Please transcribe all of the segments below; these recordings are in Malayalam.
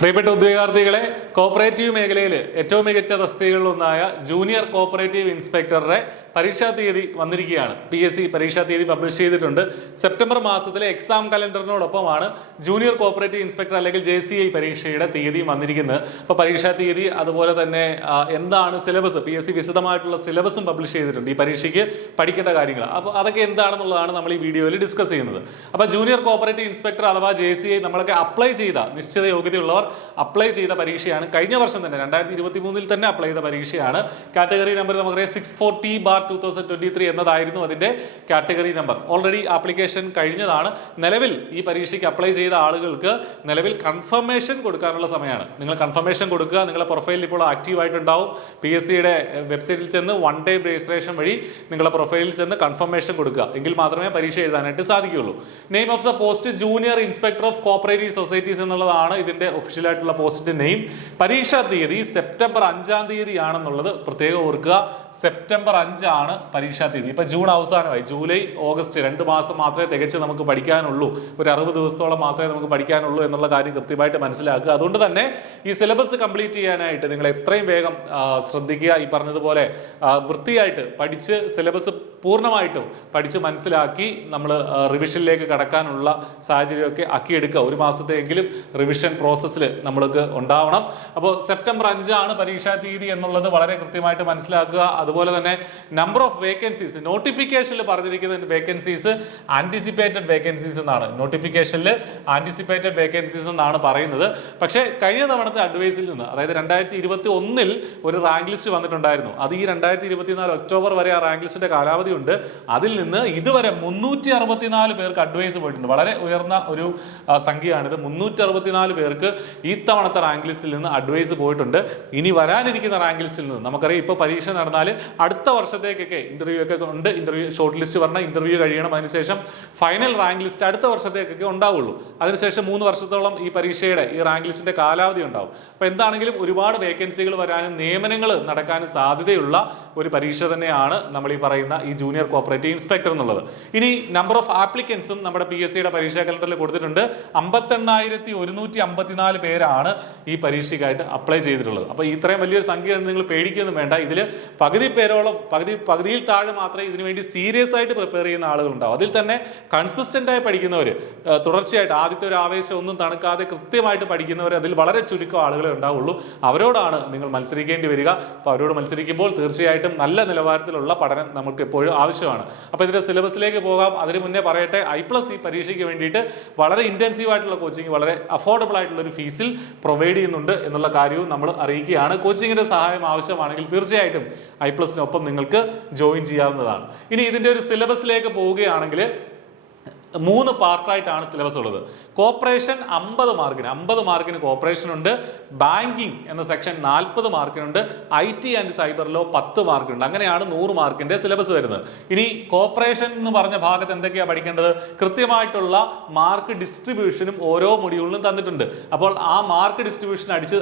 പ്രിയപ്പെട്ട ഉദ്യോഗാർത്ഥികളെ, കോപ്പറേറ്റീവ് മേഖലയിൽ ഏറ്റവും മികച്ച തസ്തികകളിലൊന്നായ ജൂനിയർ കോപ്പറേറ്റീവ് ഇൻസ്പെക്ടറുടെ പരീക്ഷാ തീയതി വന്നിരിക്കുകയാണ്. PSC പരീക്ഷാ തീയതി പബ്ലിഷ് ചെയ്തിട്ടുണ്ട്. സെപ്റ്റംബർ മാസത്തിലെ എക്സാം കലണ്ടറിനോടൊപ്പമാണ് ജൂനിയർ കോപ്പറേറ്റീവ് ഇൻസ്പെക്ടർ അല്ലെങ്കിൽ JCI പരീക്ഷയുടെ തീയതി വന്നിരിക്കുന്നത്. അപ്പോൾ പരീക്ഷാ തീയതി അതുപോലെ തന്നെ എന്താണ് സിലബസ്, PSC വിശദമായിട്ടുള്ള സിലബസും പബ്ലിഷ് ചെയ്തിട്ടുണ്ട്. ഈ പരീക്ഷയ്ക്ക് പഠിക്കേണ്ട കാര്യങ്ങൾ അപ്പോൾ അതൊക്കെ എന്താണെന്നുള്ളതാണ് നമ്മൾ ഈ വീഡിയോയിൽ ഡിസ്കസ് ചെയ്യുന്നത്. അപ്പോൾ ജൂനിയർ കോപ്പറേറ്റീവ് ഇൻസ്പെക്ടർ അഥവാ JCI നമ്മളൊക്കെ അപ്ലൈ ചെയ്ത നിശ്ചിത യോഗ്യതയുള്ളവർ അപ്ലൈ ചെയ്ത പരീക്ഷയാണ്. കഴിഞ്ഞ വർഷം തന്നെ 2023 തന്നെ അപ്ലൈ ചെയ്ത പരീക്ഷയാണ്. കാറ്റഗറി നമ്പർ നമുക്കറിയാം 64T/2023 എന്നതായിരുന്നു അതിന്റെ കാറ്റഗറി നമ്പർ. ഓൾറെഡി ആപ്ലിക്കേഷൻ കഴിഞ്ഞതാണ്. നിലവിൽ ഈ പരീക്ഷയ്ക്ക് അപ്ലൈ ചെയ്ത ആളുകൾക്ക് നിലവിൽ കൺഫർമേഷൻ കൊടുക്കാനുള്ള സമയമാണ്. നിങ്ങൾ കൺഫർമേഷൻ കൊടുക്കുക. നിങ്ങളുടെ പ്രൊഫൈലിൽ ഇപ്പോൾ ആക്റ്റീവ് ആയിട്ടുണ്ടാവും. PSCയുടെ വെബ്സൈറ്റിൽ ചെന്ന് 1 day രജിസ്ട്രേഷൻ വഴി നിങ്ങളുടെ പ്രൊഫൈലിൽ ചെന്ന് കൺഫർമേഷൻ കൊടുക്കുക. എങ്കിൽ മാത്രമേ പരീക്ഷ എഴുതാനായിട്ട് സാധിക്കുകയുള്ളൂ. Name of the post junior inspector of cooperative societies എന്നുള്ളതാണ് ഇതിന്റെ ഒഫീഷ്യൽ ആയിട്ടുള്ള പോസ്റ്റിന്റെ നെയിം. പരീക്ഷാ തീയതി സെപ്റ്റംബർ 5-ാം തീയതി ആണെന്നുള്ളത് പ്രത്യേകം ഓർക്കുക. സെപ്റ്റംബർ 5 ആണ് പരീക്ഷാ തീയതി. ഇപ്പൊ ജൂൺ അവസാനമായി. ജൂലൈ, ഓഗസ്റ്റ് 2 മാസം മാത്രമേ തികച്ച് നമുക്ക് പഠിക്കാനുള്ളൂ. ഒരു 60 ദിവസത്തോളം മാത്രമേ നമുക്ക് പഠിക്കാനുള്ളൂ എന്നുള്ള കാര്യം കൃത്യമായിട്ട് മനസ്സിലാക്കുക. അതുകൊണ്ട് തന്നെ ഈ സിലബസ് കംപ്ലീറ്റ് ചെയ്യാനായിട്ട് നിങ്ങൾ എത്രയും വേഗം ശ്രദ്ധിക്കുക. ഈ പറഞ്ഞതുപോലെ വൃത്തിയായിട്ട് പഠിച്ച് സിലബസ് പൂർണ്ണമായിട്ടും പഠിച്ച് മനസ്സിലാക്കി നമ്മൾ റിവിഷനിലേക്ക് കടക്കാനുള്ള സാഹചര്യമൊക്കെ ആക്കിയെടുക്കുക. ഒരു മാസത്തെയെങ്കിലും റിവിഷൻ പ്രോസസ്സിൽ നമ്മൾക്ക് ഉണ്ടാവണം. അപ്പോൾ സെപ്റ്റംബർ 5 ആണ് പരീക്ഷാ തീയതി എന്നുള്ളത് വളരെ കൃത്യമായിട്ട് മനസ്സിലാക്കുക. അതുപോലെ തന്നെ നമ്പർ ഓഫ് വേക്കൻസീസ് നോട്ടിഫിക്കേഷനിൽ പറഞ്ഞിരിക്കുന്ന വേക്കൻസീസ് ആന്റിസിപ്പേറ്റഡ് വേക്കൻസീസ് എന്നാണ്. നോട്ടിഫിക്കേഷനിൽ ആന്റിസിപ്പേറ്റഡ് വേക്കൻസീസ് എന്നാണ് പറയുന്നത്. പക്ഷേ കഴിഞ്ഞ തവണത്തെ അഡ്വൈസിൽ നിന്ന്, അതായത് 2021 ഒരു റാങ്ക് ലിസ്റ്റ് വന്നിട്ടുണ്ടായിരുന്നു. അത് ഈ 2024 ഒക്ടോബർ വരെ ആ റാങ്ക് ലിസ്റ്റിന്റെ കാലാവധി ഉണ്ട്. അതിൽ നിന്ന് ഇതുവരെ 364 പേർക്ക് അഡ്വൈസ് പോയിട്ടുണ്ട്. വളരെ ഉയർന്ന ഒരു സംഖ്യയാണിത്. 364 പേർക്ക് ഈ തവണത്തെ റാങ്ക് ലിസ്റ്റിൽ നിന്ന് അഡ്വൈസ് പോയിട്ടുണ്ട്. ഇനി വരാനിരിക്കുന്ന റാങ്ക് ലിസ്റ്റിൽ നിന്ന് നമുക്കറിയാം, ഇപ്പോൾ പരീക്ഷ നടന്നാൽ അടുത്ത വർഷത്തേക്കൊക്കെ ഇന്റർവ്യൂ ഒക്കെ ഉണ്ട്. ഇന്റർവ്യൂ ഷോർട്ട് ലിസ്റ്റ് പറഞ്ഞാൽ ഇന്റർവ്യൂ കഴിയണം. അതിനുശേഷം ഫൈനൽ റാങ്ക് ലിസ്റ്റ് അടുത്ത വർഷത്തേക്കൊക്കെ ഉണ്ടാവുള്ളൂ. അതിനുശേഷം 3 വർഷത്തോളം ഈ പരീക്ഷയുടെ ഈ റാങ്ക് ലിസ്റ്റിന്റെ കാലാവധി ഉണ്ടാവും. അപ്പോൾ എന്താണെങ്കിലും ഒരുപാട് വേക്കൻസികൾ വരാനും നിയമനങ്ങൾ നടക്കാനും സാധ്യതയുള്ള ഒരു പരീക്ഷ തന്നെയാണ് നമ്മൾ ഈ പറയുന്ന ഈ ജൂനിയർ കോപ്പറേറ്റീവ് ഇൻസ്പെക്ടർ എന്നുള്ളത്. ഇനി നമ്പർ ഓഫ് ആപ്ലിക്കൻസും നമ്മുടെ PSCയുടെ പരീക്ഷാ കലണ്ടറിൽ കൊടുത്തിട്ടുണ്ട്. 58,154 പേരാണ് ഈ പരീക്ഷയ്ക്കായിട്ട് അപ്ലൈ ചെയ്തിട്ടുള്ളത്. അപ്പോൾ ഇത്രയും വലിയൊരു സംഖ്യയാണ്, നിങ്ങൾ പേടിക്കൊന്നും വേണ്ട. ഇതിൽ പകുതി പേരോളം പകുതിയിൽ താഴെ മാത്രമേ ഇതിനു വേണ്ടി സീരിയസ് ആയിട്ട് പ്രിപ്പയർ ചെയ്യുന്ന ആളുകൾ ഉണ്ടാവും. അതിൽ തന്നെ കൺസിസ്റ്റന്റ് ആയി പഠിക്കുന്നവർ, തുടർച്ചയായിട്ട് ആദ്യത്തെ ഒരു ആവേശം ഒന്നും തണുക്കാതെ കൃത്യമായിട്ട് പഠിക്കുന്നവർ അതിൽ വളരെ ചുരുക്കം ആളുകളെ ഉണ്ടാവുള്ളൂ. അവരോടാണ് നിങ്ങൾ മത്സരിക്കേണ്ടി വരിക. അപ്പോൾ അവരോട് മത്സരിക്കുമ്പോൾ തീർച്ചയായിട്ടും നല്ല നിലവാരത്തിലുള്ള പഠനം നമുക്ക് എപ്പോഴും ആവശ്യമാണ്. അപ്പോൾ ഇതിന്റെ സിലബസിലേക്ക് പോകാം. അതിന് മുന്നേ പറയട്ടെ, I+ ഈ പരീക്ഷയ്ക്ക് വേണ്ടിയിട്ട് വളരെ ഇന്റൻസീവ് ആയിട്ടുള്ള കോച്ചിങ് വളരെ അഫോർഡബിൾ ആയിട്ടുള്ള ഒരു ഫീസിൽ പ്രൊവൈഡ് ചെയ്യുന്നുണ്ട് എന്നുള്ള കാര്യവും നമ്മൾ അറിയിക്കുകയാണ്. കോച്ചിങ്ങിന്റെ സഹായം ആവശ്യമാണെങ്കിൽ തീർച്ചയായിട്ടും I+നൊപ്പം നിങ്ങൾക്ക് ജോയിൻ ചെയ്യാവുന്നതാണ്. ഇനി ഇതിന്റെ ഒരു സിലബസിലേക്ക് പോവുകയാണെങ്കിൽ 3 പാർട്ടായിട്ടാണ് സിലബസ് ഉള്ളത്. കോപ്പറേഷൻ 50 മാർക്കിന് കോപ്പറേഷൻ ഉണ്ട്. ബാങ്കിങ് എന്ന section 40 മാർക്കിനുണ്ട്. IT and cyber law 10 മാർക്കിനുണ്ട്. അങ്ങനെയാണ് 100 മാർക്കിന്റെ സിലബസ് വരുന്നത്. ഇനി കോപ്പറേഷൻ എന്ന് പറഞ്ഞ ഭാഗത്ത് എന്തൊക്കെയാണ് പഠിക്കേണ്ടത്? കൃത്യമായിട്ടുള്ള മാർക്ക് ഡിസ്ട്രിബ്യൂഷനും ഓരോ മൊഡ്യൂളിലും തന്നിട്ടുണ്ട്. അപ്പോൾ ആ മാർക്ക് ഡിസ്ട്രിബ്യൂഷൻ അടിച്ച്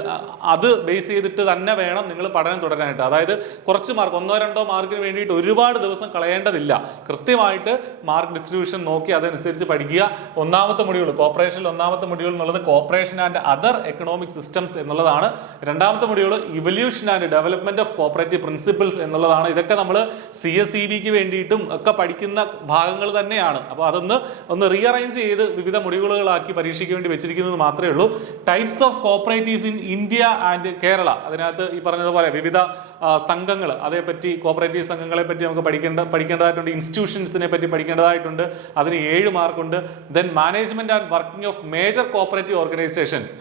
അത് ബേസ് ചെയ്തിട്ട് തന്നെ വേണം നിങ്ങൾ പഠനം തുടരാനായിട്ട്. അതായത് കുറച്ച് മാർക്ക്, 1-2 മാർക്കിന് വേണ്ടിയിട്ട് ഒരുപാട് ദിവസം കളയേണ്ടതില്ല. കൃത്യമായിട്ട് മാർക്ക് ഡിസ്ട്രിബ്യൂഷൻ നോക്കി അതനുസരിച്ച് പഠിക്കുക. ഒന്നാമത്തെ മൊഡ്യൂൾ കോപ്പറേഷനിൽ ഒന്നാമത്തെ മൊഡ്യൂൾ എന്നുള്ളത് cooperation and other economic systems എന്നുള്ളതാണ്. രണ്ടാമത്തെ module evolution and development of cooperative principles എന്നുള്ളതാണ്. ഇതൊക്കെ നമ്മൾ CSEBക്ക് വേണ്ടിയിട്ടും ഒക്കെ പഠിക്കുന്ന ഭാഗങ്ങൾ തന്നെയാണ്. അപ്പോൾ ഒന്ന് റീഅറേഞ്ച് ചെയ്ത് വിവിധ മൊഡ്യൂളുകളാക്കി പരീക്ഷയ്ക്ക് വേണ്ടി വെച്ചിരിക്കുന്നത് മാത്രമേ ഉള്ളൂ. Types of cooperatives in India and Kerala, അതിനകത്ത് ഈ പറഞ്ഞതുപോലെ വിവിധ സംഘങ്ങൾ, അതേപറ്റി കോപ്പറേറ്റീവ് സംഘങ്ങളെ പറ്റി നമുക്ക് പഠിക്കേണ്ടതായിട്ടുണ്ട്. ഇൻസ്റ്റിറ്റ്യൂഷൻസിനെ പറ്റി പഠിക്കേണ്ടതായിട്ടുണ്ട്. അതിന് 7 മാർക്കുണ്ട്. Then management and working of major cooperative organisations,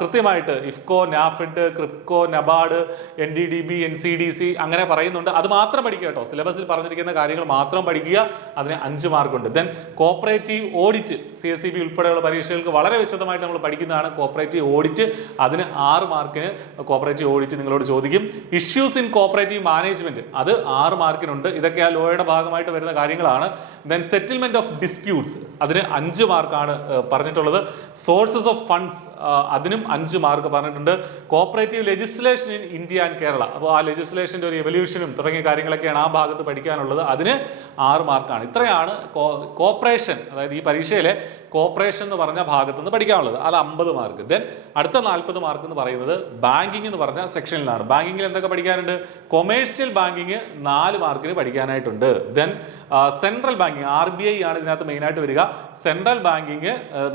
കൃത്യമായിട്ട് ഇഫ്കോ, നാഫെഡ്, ക്രിപ്കോ, നബാർഡ്, NDDB, NCDC അങ്ങനെ പറയുന്നുണ്ട്. അത് മാത്രം പഠിക്കുക കേട്ടോ. സിലബസിൽ പറഞ്ഞിരിക്കുന്ന കാര്യങ്ങൾ മാത്രം പഠിക്കുക. അതിന് 5 മാർക്കുണ്ട്. ദെൻ കോപ്പറേറ്റീവ് ഓഡിറ്റ്, CSEB ഉൾപ്പെടെയുള്ള പരീക്ഷകൾക്ക് വളരെ വിശദമായിട്ട് നമ്മൾ പഠിക്കുന്നതാണ് കോപ്പറേറ്റീവ് ഓഡിറ്റ്. അതിന് 6 മാർക്കിന് കോപ്പറേറ്റീവ് ഓഡിറ്റ് നിങ്ങളോട് ചോദിക്കും. ഇഷ്യൂസ് ഇൻ കോപ്പറേറ്റീവ് മാനേജ്മെന്റ്, അത് 6 മാർക്കിനുണ്ട്. ഇതൊക്കെ ആ ലോയുടെ ഭാഗമായിട്ട് വരുന്ന കാര്യങ്ങളാണ്. ദെൻ സെറ്റിൽമെന്റ് ഓഫ് ഡിസ്പ്യൂട്ട്സ്, അതിന് 5 മാർക്കാണ് പറഞ്ഞിട്ടുള്ളത്. സോഴ്സസ് ഓഫ് ഫണ്ട്സ്, അതിനും 5 മാർക്ക് പറഞ്ഞിട്ടുണ്ട്. Cooperative legislation in India and Kerala, അപ്പോൾ ആ ലെജിസ്ലേഷന്റെ ഒരു എവല്യൂഷനും തുടങ്ങിയ കാര്യങ്ങളൊക്കെയാണ് ആ ഭാഗത്ത് പഠിക്കാനുള്ളത്. അതിന് 6 മാർക്കാണ്. ഇത്രയാണ് കോപ്പറേഷൻ, അതായത് ഈ പരീക്ഷയിലെ കോർപ്പറേഷൻ എന്ന് പറഞ്ഞ ഭാഗത്ത് നിന്ന് പഠിക്കാനുള്ളത്. അത് 50 മാർക്ക്. ദെൻ അടുത്ത 40 മാർക്ക് എന്ന് പറയുന്നത് ബാങ്കിങ് എന്ന് പറഞ്ഞ സെക്ഷനിലാണ്. ബാങ്കിങ്ങിൽ എന്തൊക്കെ പഠിക്കാനുണ്ട്? കൊമേഴ്ഷ്യൽ ബാങ്കിങ് 4 മാർക്കിന് പഠിക്കാനായിട്ടുണ്ട്. ദെൻ സെൻട്രൽ ബാങ്കിങ് RBI ആണ് ഇതിനകത്ത് മെയിനായിട്ട് വരിക. സെൻട്രൽ ബാങ്കിങ്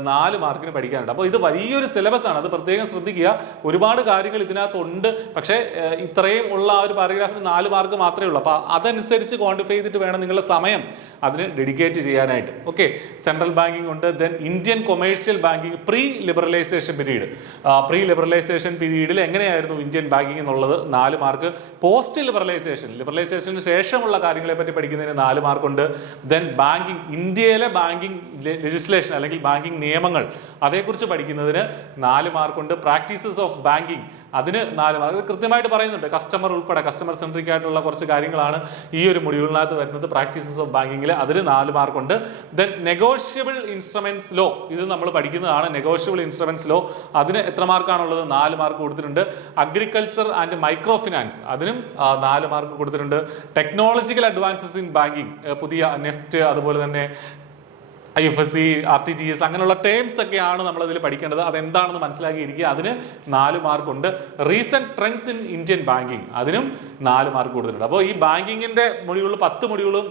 4 മാർക്കിന് പഠിക്കാനുണ്ട്. അപ്പോൾ ഇത് വലിയൊരു സിലബസ് ആണ്, അത് പ്രത്യേകം ശ്രദ്ധിക്കുക. ഒരുപാട് കാര്യങ്ങൾ ഇതിനകത്തുണ്ട്. പക്ഷേ ഇത്രയും ഉള്ള ആ ഒരു പാരഗ്രാഫിന് 4 മാർക്ക് മാത്രമേ ഉള്ളൂ. അപ്പോൾ അതനുസരിച്ച് ക്വാണ്ടിഫൈ ചെയ്തിട്ട് വേണം നിങ്ങളുടെ സമയം അതിന് ഡെഡിക്കേറ്റ് ചെയ്യാനായിട്ട്. ഓക്കെ, സെൻട്രൽ ബാങ്കിങ് ഉണ്ട്. Then Indian commercial banking pre liberalisation പീരീഡിൽ എങ്ങനെയായിരുന്നു ഇന്ത്യൻ ബാങ്കിങ് എന്നുള്ളത് 4 മാർക്ക്. പോസ്റ്റ് ലിബറലൈസേഷന് ശേഷമുള്ള കാര്യങ്ങളെ പറ്റി പഠിക്കുന്നതിന് 4 മാർക്കുണ്ട്. ദെൻ ബാങ്കിങ്, ഇന്ത്യയിലെ ബാങ്കിങ് ലെജിസ്ലേഷൻ അല്ലെങ്കിൽ ബാങ്കിങ് നിയമങ്ങൾ അതേക്കുറിച്ച് പഠിക്കുന്നതിന് 4 മാർക്കുണ്ട്. പ്രാക്ടീസസ് ഓഫ് ബാങ്കിങ് അതിന് 4 മാർക്ക്. അത് കൃത്യമായിട്ട് പറയുന്നുണ്ട്. കസ്റ്റമർ ഉൾപ്പെടെ കസ്റ്റമർ സെൻട്രിക് ആയിട്ടുള്ള കുറച്ച് കാര്യങ്ങളാണ് ഈ ഒരു മൊഡ്യൂളിനകത്ത് വരുന്നത്. പ്രാക്ടീസസ് ഓഫ് ബാങ്കിങ്ങിൽ അതിന് 4 മാർക്കുണ്ട്. ദെൻ നെഗോഷ്യബിൾ ഇൻസ്ട്രുമെന്റ്സ് ലോ, ഇത് നമ്മൾ പഠിക്കുന്നതാണ്. നെഗോഷ്യബിൾ ഇൻസ്ട്രുമെന്റ്സ് ലോ അതിന് എത്ര മാർക്കാണുള്ളത്? 4 മാർക്ക് കൊടുത്തിട്ടുണ്ട്. അഗ്രികൾച്ചർ ആൻഡ് മൈക്രോ ഫിനാൻസ് അതിനും 4 മാർക്ക് കൊടുത്തിട്ടുണ്ട്. ടെക്നോളജിക്കൽ അഡ്വാൻസസ് ഇൻ ബാങ്കിങ്, പുതിയ നെഫ്റ്റ് അതുപോലെ തന്നെ IFSC, RTGS അങ്ങനെയുള്ള ടേംസ് ഒക്കെയാണ് നമ്മൾ അതിൽ പഠിക്കേണ്ടത്. അതെന്താണെന്ന് മനസ്സിലാക്കിയിരിക്കുക. അതിന് 4 മാർക്കുണ്ട്. Recent trends in Indian banking അതിനും 4 മാർക്ക് കൊടുത്തിട്ടുണ്ട്. അപ്പോൾ ഈ ബാങ്കിങ്ങിന്റെ മൊഡ്യൂളിൽ 10 മൊഡ്യൂളും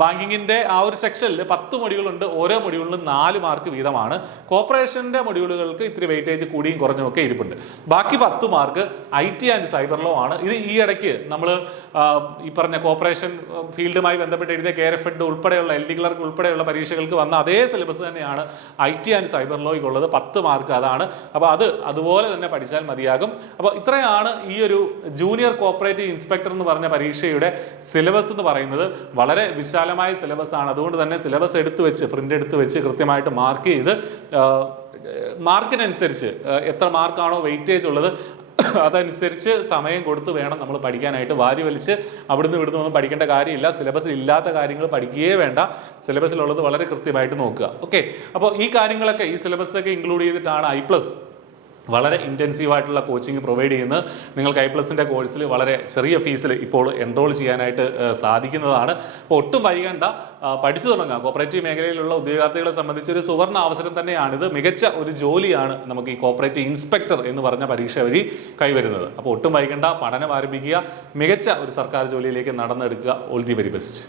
ബാങ്കിങ്ങിന്റെ ആ ഒരു സെക്ഷനിൽ 10 മൊഡ്യൂളുണ്ട്. ഓരോ മൊഡ്യൂളിലും 4 മാർക്ക് വീതമാണ്. കോർപ്പറേഷന്റെ മൊഡ്യൂളുകൾക്ക് ഇത്തിരി വെയിറ്റേജ് കൂടിയും കുറഞ്ഞും ഒക്കെ ഇരിപ്പുണ്ട്. ബാക്കി 10 mark IT and cyber law ആണ്. ഇത് ഈ ഇടയ്ക്ക് നമ്മൾ ഈ പറഞ്ഞ കോർപ്പറേഷൻ ഫീൽഡുമായി ബന്ധപ്പെട്ട് എഴുതിയ KRFED ഉൾപ്പെടെയുള്ള LD ക്ലർക്ക് ഉൾപ്പെടെയുള്ള പരീക്ഷകൾക്ക് വന്ന അതേ സിലബസ് തന്നെയാണ് IT ആൻഡ് സൈബർ ലോയ്ക്കുള്ളത്. 10 മാർക്ക് അതാണ്. അപ്പോൾ അത് അതുപോലെ തന്നെ പഠിച്ചാൽ മതിയാകും. അപ്പോൾ ഇത്രയാണ് ഈ ഒരു ജൂനിയർ കോർപ്പറേറ്റീവ് ഇൻസ്പെക്ടർ എന്ന് പറഞ്ഞ പരീക്ഷയുടെ സിലബസ് എന്ന് പറയുന്നത്. വളരെ വിശാലമായ സിലബസ് ആണ്. അതുകൊണ്ട് തന്നെ സിലബസ് പ്രിന്റ് എടുത്ത് വെച്ച് കൃത്യമായിട്ട് മാർക്ക് ചെയ്ത് മാർക്കിനനുസരിച്ച് എത്ര മാർക്കാണോ വെയിറ്റേജ് ഉള്ളത് അതനുസരിച്ച് സമയം കൊടുത്ത് വേണം നമ്മൾ പഠിക്കാനായിട്ട്. വാരി വലിച്ച് അവിടുന്ന് ഒന്നും പഠിക്കേണ്ട കാര്യമില്ല. സിലബസിൽ ഇല്ലാത്ത കാര്യങ്ങൾ പഠിക്കുകയേ വേണ്ട. സിലബസിലുള്ളത് വളരെ കൃത്യമായിട്ട് നോക്കുക. ഓക്കെ, അപ്പോൾ ഈ കാര്യങ്ങളൊക്കെ ഈ സിലബസൊക്കെ ഇൻക്ലൂഡ് ചെയ്തിട്ടാണ് I+ വളരെ ഇൻറ്റൻസീവായിട്ടുള്ള കോച്ചിങ് പ്രൊവൈഡ് ചെയ്യുന്നത്. നിങ്ങൾക്ക് I+ന്റെ കോഴ്സിൽ വളരെ ചെറിയ ഫീസിൽ ഇപ്പോൾ എൻറോൾ ചെയ്യാനായിട്ട് സാധിക്കുന്നതാണ്. അപ്പോൾ ഒട്ടും വൈകണ്ട, പഠിച്ചു തുടങ്ങാം. കോപ്പറേറ്റീവ് മേഖലയിലുള്ള ഉദ്യോഗാർത്ഥികളെ സംബന്ധിച്ച് ഒരു സുവർണ്ണ അവസരം തന്നെയാണിത്. മികച്ച ഒരു ജോലിയാണ് നമുക്ക് ഈ കോപ്പറേറ്റീവ് ഇൻസ്പെക്ടർ എന്ന് പറഞ്ഞ പരീക്ഷ വഴി കൈവരുന്നത്. അപ്പോൾ ഒട്ടും വൈകണ്ട, പഠനം ആരംഭിക്കുക. മികച്ച ഒരു സർക്കാർ ജോലിയിലേക്ക് നടന്നെടുക്കുക. All the very best.